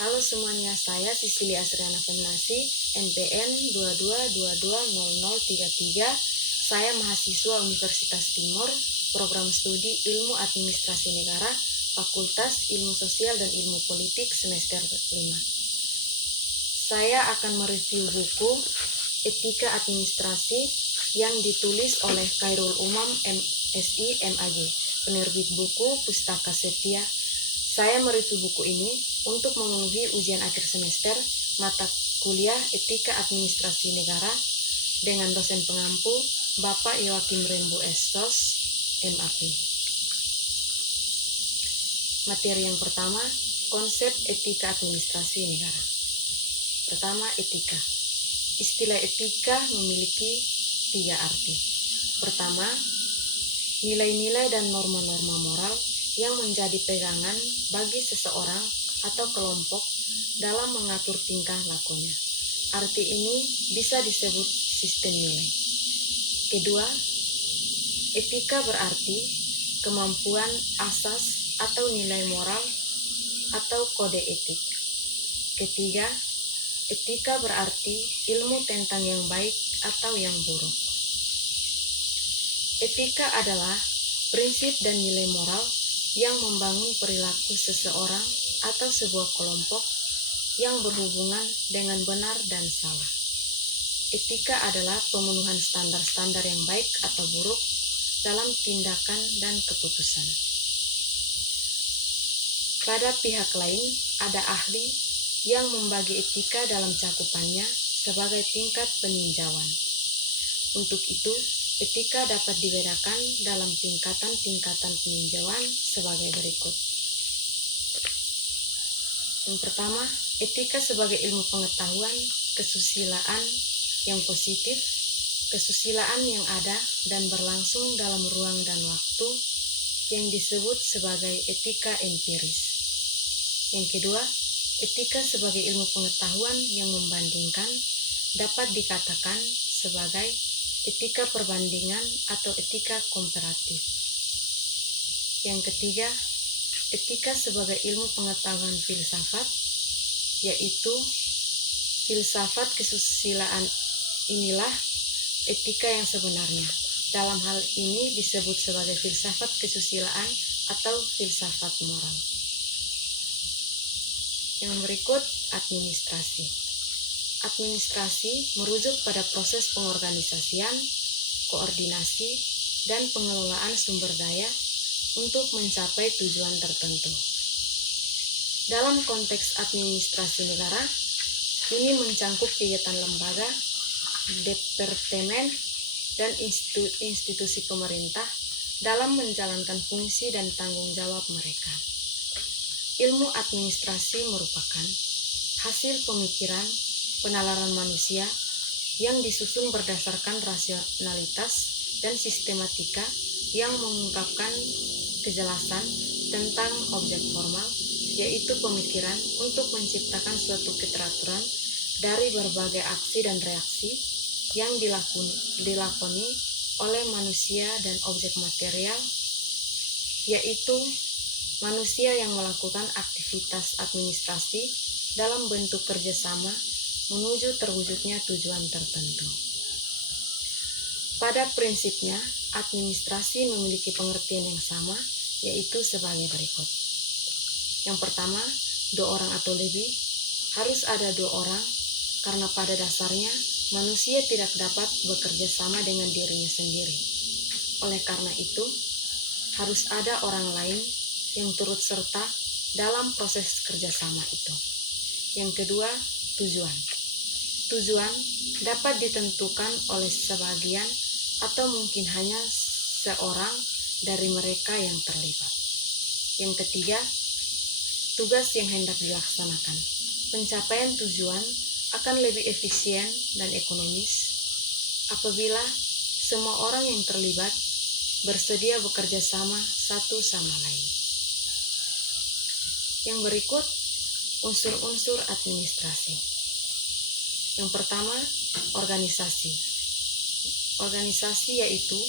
Halo semuanya, saya Sisili Asriana Femnasi, NPM 22220033. Saya mahasiswa Universitas Timur, Program Studi Ilmu Administrasi Negara, Fakultas Ilmu Sosial dan Ilmu Politik semester 5. Saya akan mereview buku Etika Administrasi yang ditulis oleh Khairul Umam MSI MAG, penerbit buku Pustaka Setia. Saya mereview buku ini untuk memenuhi ujian akhir semester mata kuliah Etika Administrasi Negara dengan dosen pengampu Bapak Yoakim Rembu Estos, MAP. Materi yang pertama, konsep etika administrasi negara. Pertama, etika. Istilah etika memiliki 3 arti. Pertama, nilai-nilai dan norma-norma moral yang menjadi pegangan bagi seseorang atau kelompok dalam mengatur tingkah lakunya. Arti ini bisa disebut sistem nilai. Kedua, etika berarti kemampuan asas atau nilai moral atau kode etik. Ketiga, etika berarti ilmu tentang yang baik atau yang buruk. Etika adalah prinsip dan nilai moral yang membangun perilaku seseorang atau sebuah kelompok yang berhubungan dengan benar dan salah. Etika adalah pemenuhan standar-standar yang baik atau buruk dalam tindakan dan keputusan. Pada pihak lain, ada ahli yang membagi etika dalam cakupannya sebagai tingkat peninjauan. Untuk itu, etika dapat dibedakan dalam tingkatan-tingkatan peninjauan sebagai berikut. Yang pertama, etika sebagai ilmu pengetahuan, kesusilaan yang positif, kesusilaan yang ada dan berlangsung dalam ruang dan waktu yang disebut sebagai etika empiris. Yang kedua, etika sebagai ilmu pengetahuan yang membandingkan dapat dikatakan sebagai etika perbandingan atau etika komparatif. Yang ketiga, etika sebagai ilmu pengetahuan filsafat, yaitu filsafat kesusilaan inilah etika yang sebenarnya. Dalam hal ini disebut sebagai filsafat kesusilaan atau filsafat moral. Yang berikut, administrasi. Administrasi merujuk pada proses pengorganisasian, koordinasi, dan pengelolaan sumber daya untuk mencapai tujuan tertentu. Dalam konteks administrasi negara, ini mencangkup kegiatan lembaga, departemen, dan institusi pemerintah dalam menjalankan fungsi dan tanggung jawab mereka. Ilmu administrasi merupakan hasil pemikiran, penalaran manusia yang disusun berdasarkan rasionalitas dan sistematika yang mengungkapkan kejelasan tentang objek formal, yaitu pemikiran untuk menciptakan suatu keteraturan dari berbagai aksi dan reaksi yang dilakoni oleh manusia dan objek material, yaitu manusia yang melakukan aktivitas administrasi dalam bentuk kerjasama menuju terwujudnya tujuan tertentu. Pada prinsipnya, administrasi memiliki pengertian yang sama, yaitu sebagai berikut. Yang pertama, 2 orang atau lebih. Harus ada 2 orang, karena pada dasarnya manusia tidak dapat bekerja sama dengan dirinya sendiri. Oleh karena itu, harus ada orang lain yang turut serta dalam proses kerjasama itu. Yang kedua, tujuan. Tujuan dapat ditentukan oleh sebagian atau mungkin hanya seorang dari mereka yang terlibat. Yang ketiga, tugas yang hendak dilaksanakan. Pencapaian tujuan akan lebih efisien dan ekonomis apabila semua orang yang terlibat bersedia bekerja sama satu sama lain. Yang berikut, unsur-unsur administrasi. Yang pertama, organisasi. Organisasi yaitu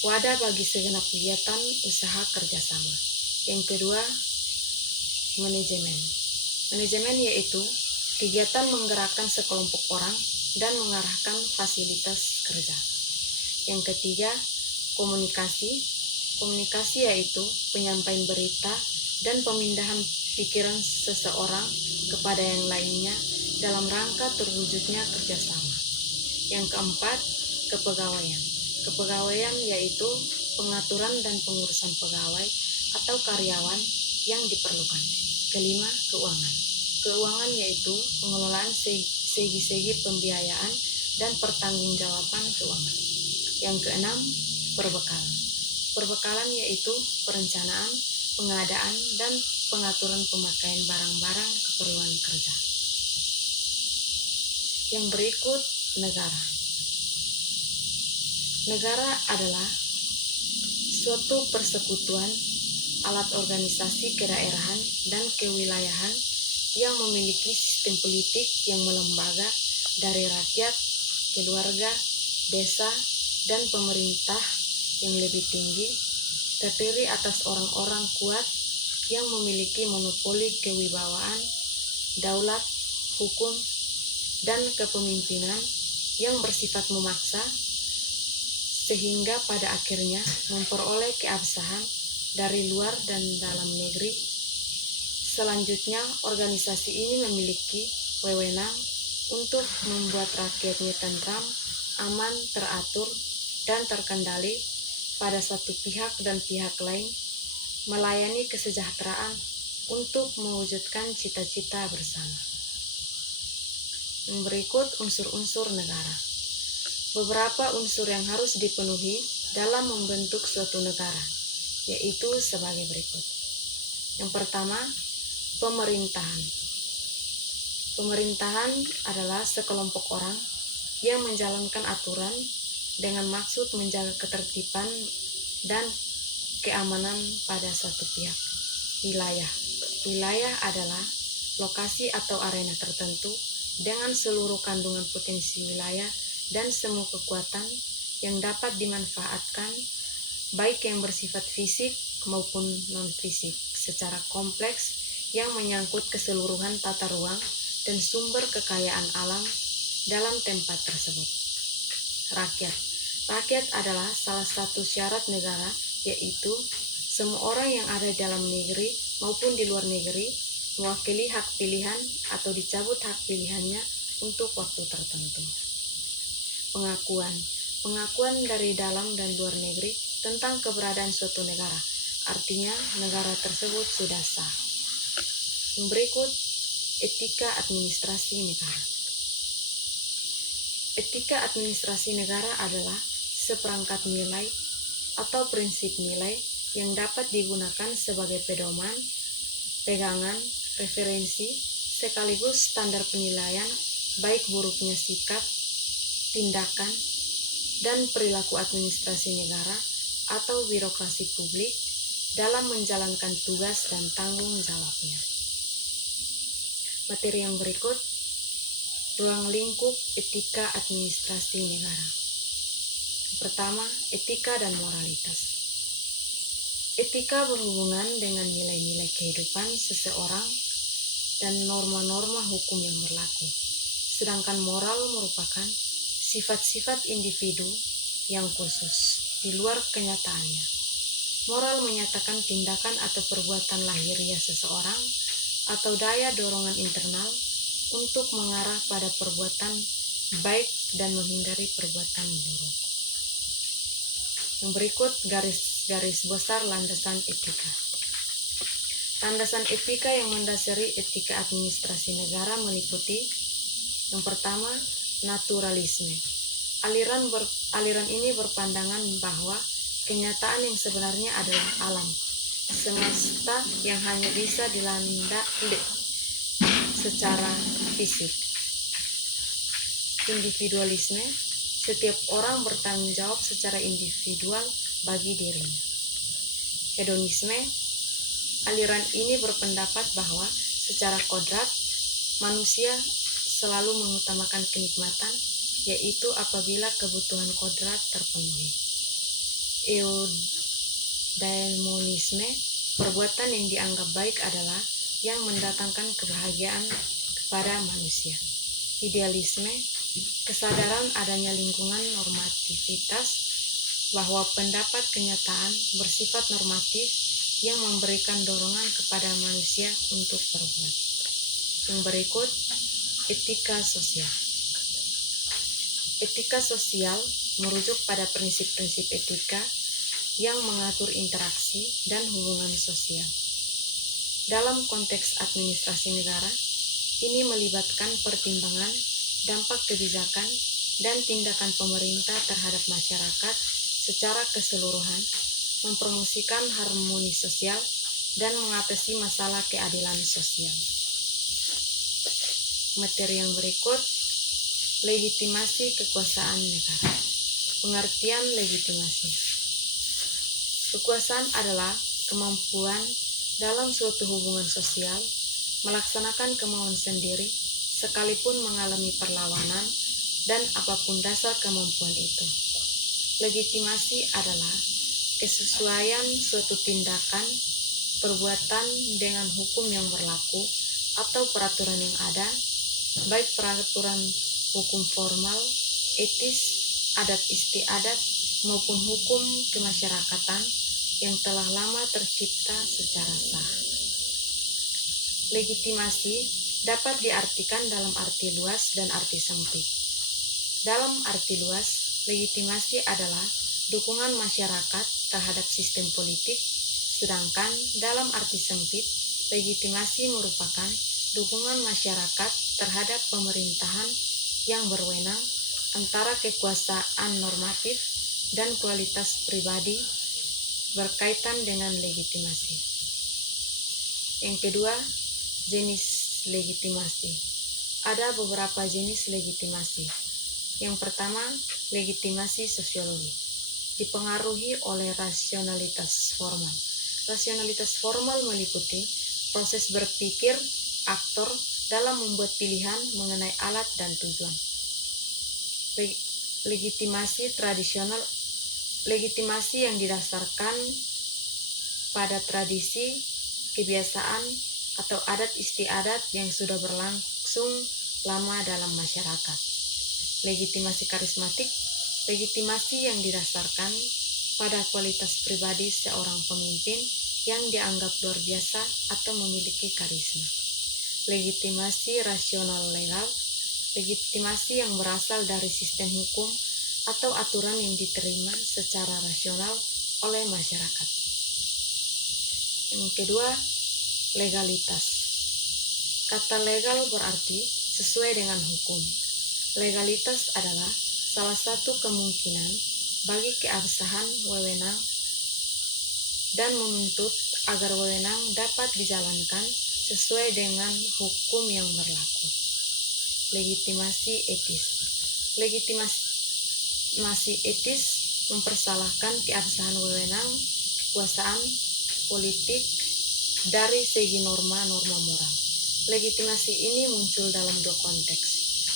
wadah bagi segenap kegiatan usaha kerjasama. Yang kedua, manajemen. Manajemen yaitu kegiatan menggerakkan sekelompok orang dan mengarahkan fasilitas kerja. Yang ketiga, komunikasi. Komunikasi yaitu penyampaian berita dan pemindahan pikiran seseorang kepada yang lainnya dalam rangka terwujudnya kerjasama. Yang keempat, kepegawaian. Kepegawaian yaitu pengaturan dan pengurusan pegawai atau karyawan yang diperlukan. Kelima, keuangan. Keuangan yaitu pengelolaan segi-segi pembiayaan dan pertanggungjawaban keuangan. Yang keenam, perbekalan. Perbekalan yaitu perencanaan, pengadaan, dan pengaturan pemakaian barang-barang keperluan kerja. Yang berikut, negara. Negara adalah suatu persekutuan alat organisasi kedaerahan dan kewilayahan yang memiliki sistem politik yang melembaga dari rakyat, keluarga, desa, dan pemerintah yang lebih tinggi, terdiri atas orang-orang kuat yang memiliki monopoli kewibawaan, daulat, hukum, dan kepemimpinan yang bersifat memaksa, sehingga pada akhirnya memperoleh keabsahan dari luar dan dalam negeri. Selanjutnya, organisasi ini memiliki wewenang untuk membuat rakyatnya tentram, aman, teratur, dan terkendali pada satu pihak dan pihak lain, melayani kesejahteraan untuk mewujudkan cita-cita bersama. Yang berikut, unsur-unsur negara. Beberapa unsur yang harus dipenuhi dalam membentuk suatu negara, yaitu sebagai berikut. Yang pertama, pemerintahan. Pemerintahan adalah sekelompok orang yang menjalankan aturan dengan maksud menjaga ketertiban dan keamanan pada suatu pihak. Wilayah. Wilayah adalah lokasi atau arena tertentu dengan seluruh kandungan potensi wilayah dan semua kekuatan yang dapat dimanfaatkan, baik yang bersifat fisik maupun non-fisik, secara kompleks yang menyangkut keseluruhan tata ruang dan sumber kekayaan alam dalam tempat tersebut. Rakyat. Rakyat adalah salah satu syarat negara, yaitu semua orang yang ada dalam negeri maupun di luar negeri mewakili hak pilihan atau dicabut hak pilihannya untuk waktu tertentu. Pengakuan. Pengakuan dari dalam dan luar negeri tentang keberadaan suatu negara, artinya negara tersebut sudah sah. Yang berikut, etika administrasi negara. Etika administrasi negara adalah seperangkat nilai atau prinsip nilai yang dapat digunakan sebagai pedoman, pegangan, referensi, sekaligus standar penilaian baik buruknya sikap, tindakan, dan perilaku administrasi negara atau birokrasi publik dalam menjalankan tugas dan tanggung jawabnya. Materi yang berikut, ruang lingkup etika administrasi negara. Pertama, etika dan moralitas. Etika berhubungan dengan nilai-nilai kehidupan seseorang dan norma-norma hukum yang berlaku. Sedangkan moral merupakan sifat-sifat individu yang khusus di luar kenyataannya. Moral menyatakan tindakan atau perbuatan lahiriah seseorang atau daya dorongan internal untuk mengarah pada perbuatan baik dan menghindari perbuatan buruk. Yang berikut, garis besar landasan etika. Landasan etika yang mendasari etika administrasi negara meliputi yang pertama, naturalisme. Aliran ini berpandangan bahwa kenyataan yang sebenarnya adalah alam semesta yang hanya bisa dilandai secara fisik. Individualisme, setiap orang bertanggung jawab secara individual bagi dirinya. Hedonisme, aliran ini berpendapat bahwa secara kodrat manusia selalu mengutamakan kenikmatan, yaitu apabila kebutuhan kodrat terpenuhi. Eudaimonisme, perbuatan yang dianggap baik adalah yang mendatangkan kebahagiaan kepada manusia. Idealisme, kesadaran adanya lingkungan normativitas bahwa pendapat kenyataan bersifat normatif yang memberikan dorongan kepada manusia untuk berbuat. Yang berikut, etika sosial. Etika sosial merujuk pada prinsip-prinsip etika yang mengatur interaksi dan hubungan sosial. Dalam konteks administrasi negara, ini melibatkan pertimbangan dampak kebijakan dan tindakan pemerintah terhadap masyarakat secara keseluruhan, mempromosikan harmoni sosial, dan mengatasi masalah keadilan sosial. Materi yang berikut, legitimasi kekuasaan negara. Pengertian legitimasi. Kekuasaan adalah kemampuan dalam suatu hubungan sosial melaksanakan kemauan sendiri sekalipun mengalami perlawanan dan apapun dasar kemampuan itu. Legitimasi adalah kesesuaian suatu tindakan, perbuatan dengan hukum yang berlaku atau peraturan yang ada, baik peraturan hukum formal, etis, adat istiadat, maupun hukum kemasyarakatan yang telah lama tercipta secara sah. Legitimasi dapat diartikan dalam arti luas dan arti sempit. Dalam arti luas, legitimasi adalah dukungan masyarakat terhadap sistem politik, sedangkan dalam arti sempit, legitimasi merupakan dukungan masyarakat terhadap pemerintahan yang berwenang antara kekuasaan normatif dan kualitas pribadi berkaitan dengan legitimasi. Yang kedua, jenis legitimasi. Ada beberapa jenis legitimasi. Yang pertama, legitimasi sosiologi. Dipengaruhi oleh rasionalitas formal. Rasionalitas formal meliputi proses berpikir aktor dalam membuat pilihan mengenai alat dan tujuan. Legitimasi tradisional, legitimasi yang didasarkan pada tradisi, kebiasaan, atau adat istiadat yang sudah berlangsung lama dalam masyarakat. Legitimasi karismatik, legitimasi yang didasarkan pada kualitas pribadi seorang pemimpin yang dianggap luar biasa atau memiliki karisma. Legitimasi rasional legal, legitimasi yang berasal dari sistem hukum atau aturan yang diterima secara rasional oleh masyarakat. Yang kedua, legalitas. Kata legal berarti sesuai dengan hukum. Legalitas adalah salah satu kemungkinan bagi keabsahan wewenang dan menuntut agar wewenang dapat dijalankan sesuai dengan hukum yang berlaku. Legitimasi etis. Legitimasi etis mempersalahkan keabsahan wewenang, kekuasaan politik dari segi norma-norma moral. Legitimasi ini muncul dalam dua konteks.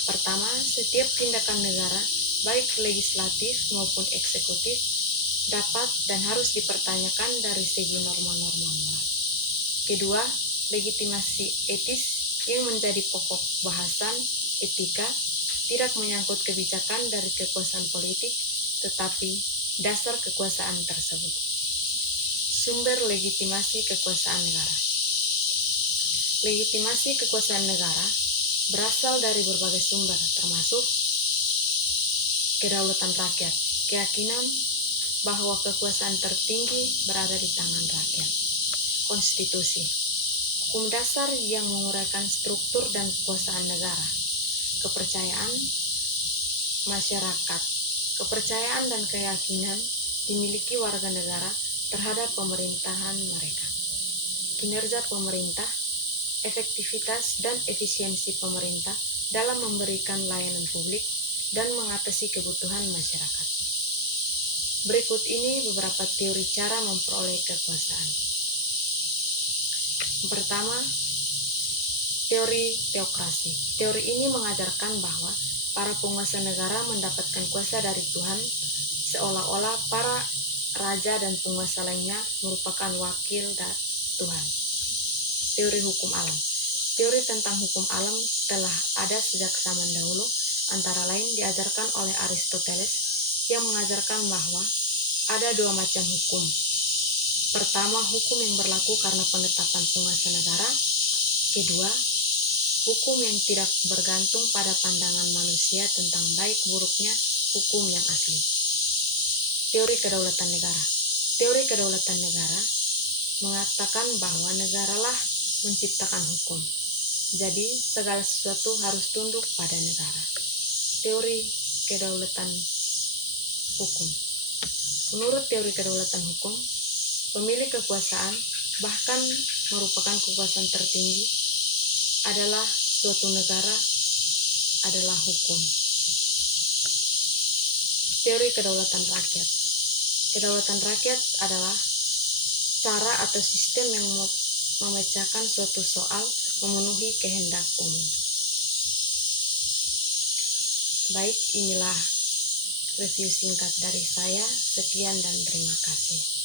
Pertama, setiap tindakan negara, baik legislatif maupun eksekutif, dapat dan harus dipertanyakan dari segi norma-norma moral. Kedua, legitimasi etis yang menjadi pokok bahasan etika tidak menyangkut kebijakan dari kekuasaan politik, tetapi dasar kekuasaan tersebut. Sumber legitimasi kekuasaan negara. Legitimasi kekuasaan negara berasal dari berbagai sumber, termasuk kedaulatan rakyat, keyakinan bahwa kekuasaan tertinggi berada di tangan rakyat, konstitusi, hukum dasar yang menguraikan struktur dan kekuasaan negara, kepercayaan masyarakat, kepercayaan dan keyakinan dimiliki warga negara terhadap pemerintahan mereka, kinerja pemerintah, efektivitas dan efisiensi pemerintah dalam memberikan layanan publik dan mengatasi kebutuhan masyarakat. Berikut ini beberapa teori cara memperoleh kekuasaan. Yang pertama, teori teokrasi. Teori ini mengajarkan bahwa para penguasa negara mendapatkan kuasa dari Tuhan, seolah-olah para raja dan penguasa lainnya merupakan wakil Tuhan. Teori hukum alam. Teori tentang hukum alam telah ada sejak zaman dahulu, antara lain diajarkan oleh Aristoteles yang mengajarkan bahwa ada dua macam hukum. Pertama, hukum yang berlaku karena penetapan penguasa negara. Kedua, hukum yang tidak bergantung pada pandangan manusia tentang baik buruknya hukum yang asli. Teori kedaulatan negara. Teori kedaulatan negara mengatakan bahwa negaralah menciptakan hukum. Jadi, segala sesuatu harus tunduk pada negara. Teori kedaulatan hukum. Menurut teori kedaulatan hukum, pemilik kekuasaan, bahkan merupakan kekuasaan tertinggi, adalah suatu negara, adalah hukum. Teori kedaulatan rakyat. Kedaulatan rakyat adalah cara atau sistem yang memecahkan suatu soal memenuhi kehendak umum. Baik, inilah review singkat dari saya. Sekian dan terima kasih.